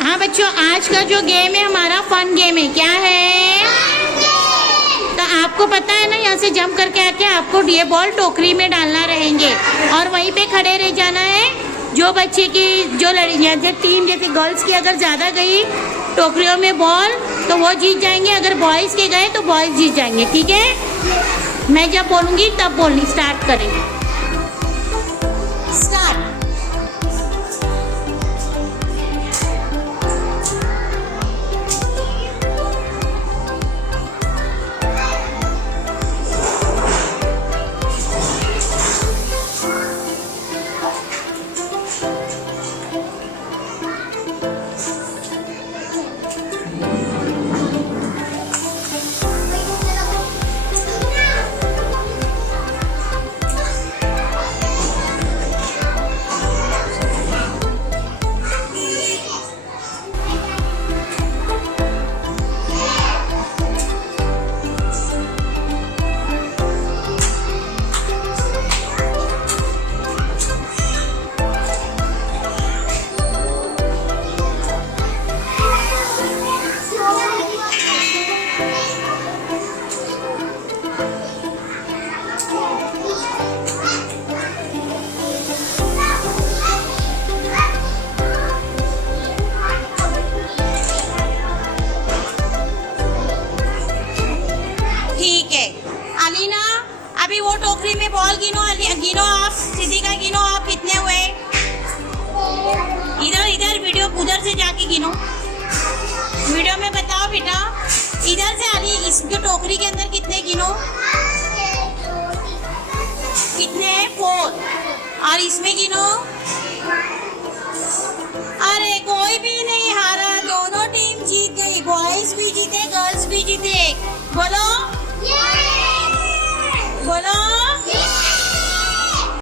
हाँ बच्चों, आज का जो गेम है हमारा फन गेम है। क्या है? तो आपको पता है ना, यहाँ से जंप करके आके आपको ये बॉल टोकरी में डालना रहेंगे और वहीं पे खड़े रह जाना है। जो बच्चे की जो लड़कियाँ टीम जैसे गर्ल्स की अगर ज़्यादा गई टोकरियों में बॉल तो वो जीत जाएंगे, अगर बॉयज़ के गए तो बॉयज़ जीत जाएंगे। ठीक है, मैं जब बोलूँगी तब बोलनी स्टार्ट करें। स्टार्ट। अलीना, अभी वो टोकरी में बॉल गिनो। गिनो आप, सिद्दीका गिनो आप कितने हुए। इधर इधर वीडियो उधर से जाके गिनो, वीडियो में बताओ बेटा। इधर से अली, इस टोकरी के अंदर कितने गिनो, कितने? 4। और इसमें गिनो। अरे कोई भी नहीं हारा, दोनों टीम जीत गई। बॉयज भी जीते, गर्ल्स भी जीते। बोलो